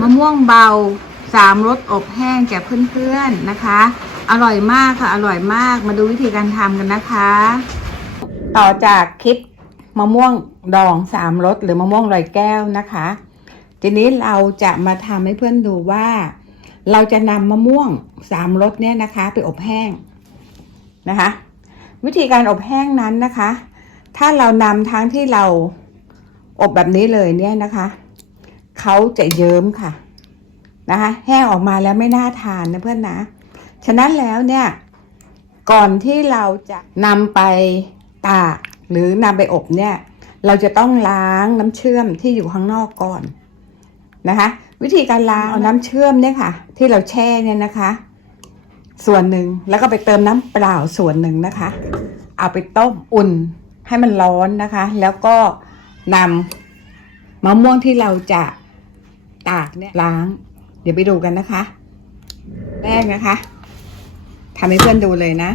มะม่วงเบาสามรสอบแห้งแก่เพื่อนๆนะคะ อร่อยมากค่ะ อร่อยมากมาดูวิธีการทำกันนะคะ ต่อจากคลิปมะม่วงดองสามรสหรือมะม่วงลอยแก้วนะคะ ทีนี้เราจะมาทำให้เพื่อนดูว่า เราจะนำมะม่วงสามรสเนี่ยนะคะ ไปอบแห้งนะคะ วิธีการอบแห้งนั้นนะคะ ถ้าเรานำทั้งที่เราอบแบบนี้เลยเนี่ยนะคะ เขาจะเยิ้มค่ะนะคะแห้งออกมาแล้วไม่น่าทานนะเพื่อนนะ ฉะนั้นแล้วเนี่ย ก่อนที่เราจะนำไปตากหรือนำไปอบเนี่ย เราจะต้องล้างน้ำเชื่อมที่อยู่ข้างนอกก่อนนะคะ วิธีการล้างเอาน้ำเชื่อมเนี่ยค่ะ ที่เราแช่เนี่ยนะคะ ส่วนหนึ่งแล้วก็ไปเติมน้ำเปล่าส่วนหนึ่งนะคะ เอาไปต้มอุ่นให้มันร้อนนะคะ แล้วก็นำมะม่วงที่เราจะ ตากเนี่ยล้าง เดี๋ยวไปดูกันนะคะ แรกนะคะทำให้เพื่อนดูเลยนะ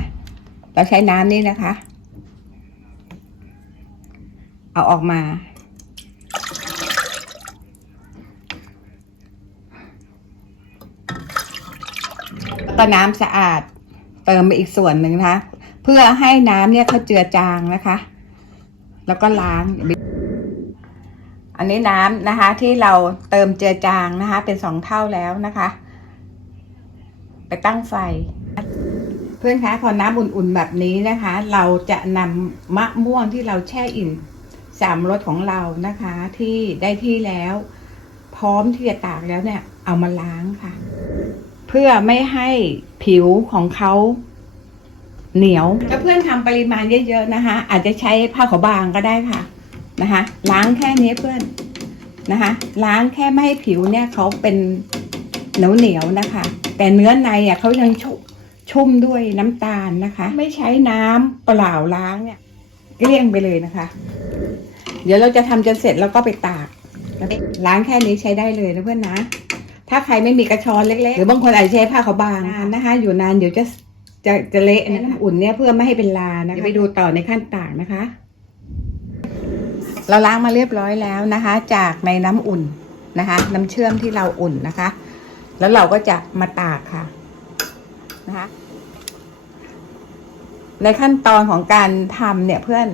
เราใช้น้ำนี่นะคะ เอาออกมา แล้วก็น้ำสะอาด เติมไปอีกส่วนหนึ่งนะคะ เพื่อให้น้ำเนี่ยเขาเจือจางนะคะ แล้วก็ล้าง อันนี้น้ำนะคะที่เราเติมเจือจางนะคะ เป็นสองเท่าแล้วนะคะ ไปตั้งไฟ เพื่อนคะพอน้ำอุ่นๆแบบนี้นะคะ เราจะนำมะม่วงที่เราแช่อิ่มสามรสของเรานะคะ ที่ได้ที่แล้ว พร้อมที่จะตากแล้วเนี่ย เอามาล้างค่ะ เพื่อไม่ให้ผิวของเขาเหนียวถ้าเพื่อนทำปริมาณเยอะๆนะคะ อาจจะใช้ผ้าขาวบางก็ได้ค่ะ นะคะล้างแค่นี้เพื่อนนะคะล้างแค่ไม่ให้ผิวเนี่ยเขาเป็นเหนียวเหนียวๆนะคะ แต่เนื้อในอะเขายังชุชุ่มด้วยน้ำตาลนะคะ ไม่ใช้น้ำเปล่าล้างเนี่ยเกลี้ยงไปเลยนะคะ เดี๋ยวเราจะทำจนเสร็จแล้วก็ไปตากแล้วล้างแค่นี้ใช้ได้เลยนะเพื่อนนะ ถ้าใครไม่มีกระชอนเล็กๆ หรือบางคนอาจจะใช้ผ้าขาวบางนะคะ อยู่นานเดี๋ยวจะจะจะเละนะน้ำอุ่นเนี่ยเพื่อไม่ให้เป็นลานะคะไปดูต่อในขั้นตากนะคะ เราล้างมาเรียบร้อยแล้วนะคะ จากในน้ำอุ่นนะคะ น้ำเชื่อมที่เราอุ่นนะคะ แล้วเราก็จะมาตากค่ะนะคะ ในขั้นตอนของการทำเนี่ยเพื่อน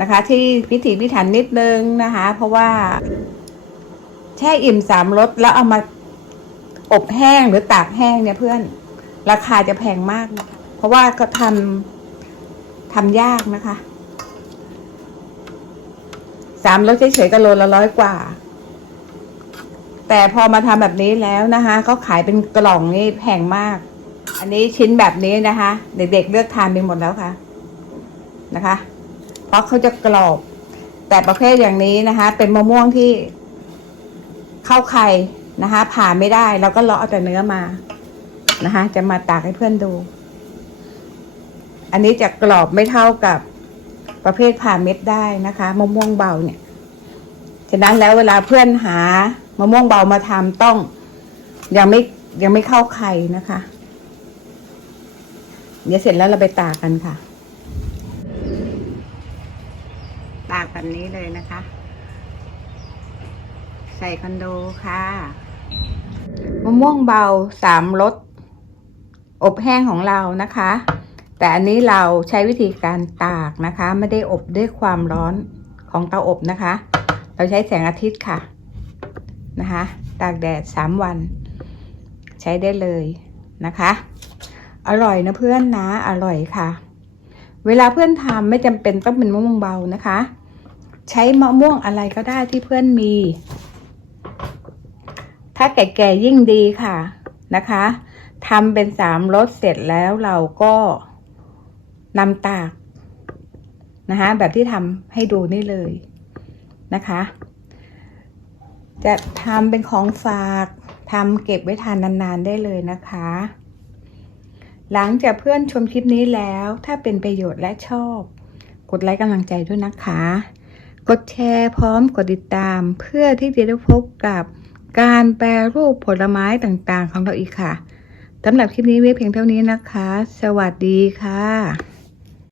นะคะ ที่พิถีพิถันนิดนึงนะคะ เพราะว่า แช่อิ่มสามรสแล้วเอามาอบแห้งหรือตากแห้งเนี่ยเพื่อน ราคาจะแพงมากนะคะเพราะว่าก็ทำทำยากนะคะ สามรสเฉยๆก็โลละร้อยกว่า แต่พอมาทำแบบนี้แล้วนะคะเขาขายเป็นกล่องนี่แพงมาก อันนี้ชิ้นแบบนี้นะคะ เด็กๆเลือกทานไปหมดแล้วค่ะนะคะ เพราะเขาจะกรอบ แต่ประเภทอย่างนี้นะคะ เป็นมะม่วงที่เข้าไข่นะคะ ผ่าไม่ได้เราก็เลาะเอาแต่เนื้อมานะคะ จะมาตากให้เพื่อนดู อันนี้จะกรอบไม่เท่ากับ ประเภทผ่าเม็ดได้นะคะมะม่วงเบาเนี่ยฉะนั้นแล้วเวลาเพื่อนหามะม่วงเบามาทำต้อง ยังไม่ยังไม่เข้าไข่นะคะ เดี๋ยวเสร็จแล้วเราไปตากกันค่ะ ตากแบบนี้เลยนะคะ ใส่คอนโดค่ะมะม่วงเบาสามรสอบแห้งของเรานะคะ แต่อันนี้เราใช้วิธีการตากนะคะ ไม่ได้อบด้วยความร้อนของเตาอบนะคะ เราใช้แสงอาทิตย์ค่ะนะคะ ตากแดดสามวัน ใช้ได้เลยนะคะ อร่อยนะเพื่อนนะอร่อยค่ะ เวลาเพื่อนทำไม่จำเป็นต้องเป็นมะม่วงเบานะคะ ใช้มะม่วงอะไรก็ได้ที่เพื่อนมี ถ้าแก่ๆยิ่งดีค่ะนะคะทำเป็นสามรสเสร็จแล้วเราก็ นำตากนะคะแบบที่ทำให้ดูนี่เลยนะคะ จะทำเป็นของฝากทำเก็บไว้ทานนานๆได้เลยนะคะ หลังจากเพื่อนชมคลิปนี้แล้ว ถ้าเป็นประโยชน์และชอบ กดไลค์กำลังใจด้วยนะคะ กดแชร์พร้อมกดติดตามเพื่อที่จะได้พบกับการแปรรูปผลไม้ต่างๆของเราอีกค่ะสำหรับคลิปนี้ไว้เพียงเท่านี้นะคะ สวัสดีค่ะ